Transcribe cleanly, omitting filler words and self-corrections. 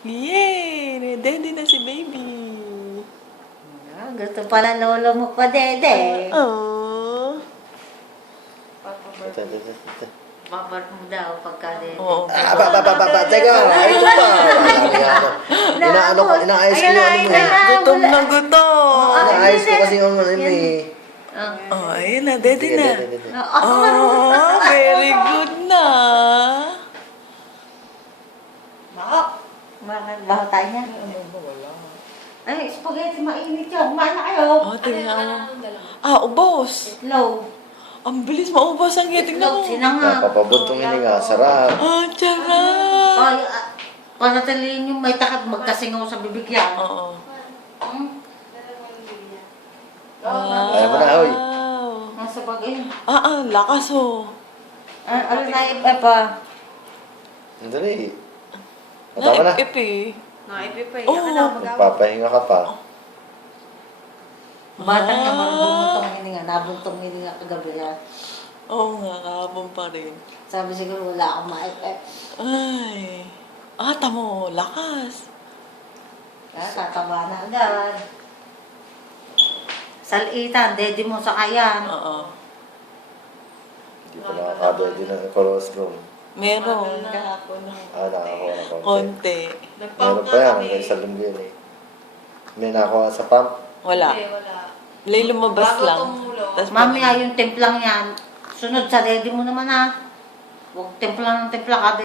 Yay! Ready na si baby. Gusto pala lolo mo pa, dede. Oh. Babart mo daw pagka dede. Oo. Teka, ayos pa. Inaayos ko yung ano mo eh. Gutom na gutom. Inaayos ko kasi yung ano eh. Oh, ayun na. Ready na. Dede. Oh, very good na. Baho tayo niya. Ay, spaghetti mainit yan. Kumain na kayo. Oh, tingnan mo. Ubos. Itlog. Ang bilis maubos ang tingnan mo. Sinanga. Papabuntong hininga, sarap. Charap. Ay, panataliin yung may takot magkasingaw sa bibig yan. Oo. Ayaw mo na, hoy. Nasa pag-in. Lakas oh. Ano na pa? Andali. Matama na. Ipi. Naipipay. Oo. Ako na magawa. Magpapahinga ka pa. Bata nga mabuntong hininga. Nabuntong hininga kagabi yan. Oo nga, kahapon pa rin. Sabi siguro wala akong maipip. Ay. Tamo, lakas. Kaya tataba na agad. Salitan, dede mo sa kayan. Oo. Hindi pa nakakadwede ng colostrum. Meron. Kahapon. Nakakuha na konti. Konti. Meron pa yan, hanggang sa linggo yun eh. May nakuha sa pump. Wala. Hindi, wala. Lay lumabas Bago lang. tumulo. Tas Mamaya yung timplang yan. Sunod sa dede mo naman ha. Huwag timplang ng timpla ka.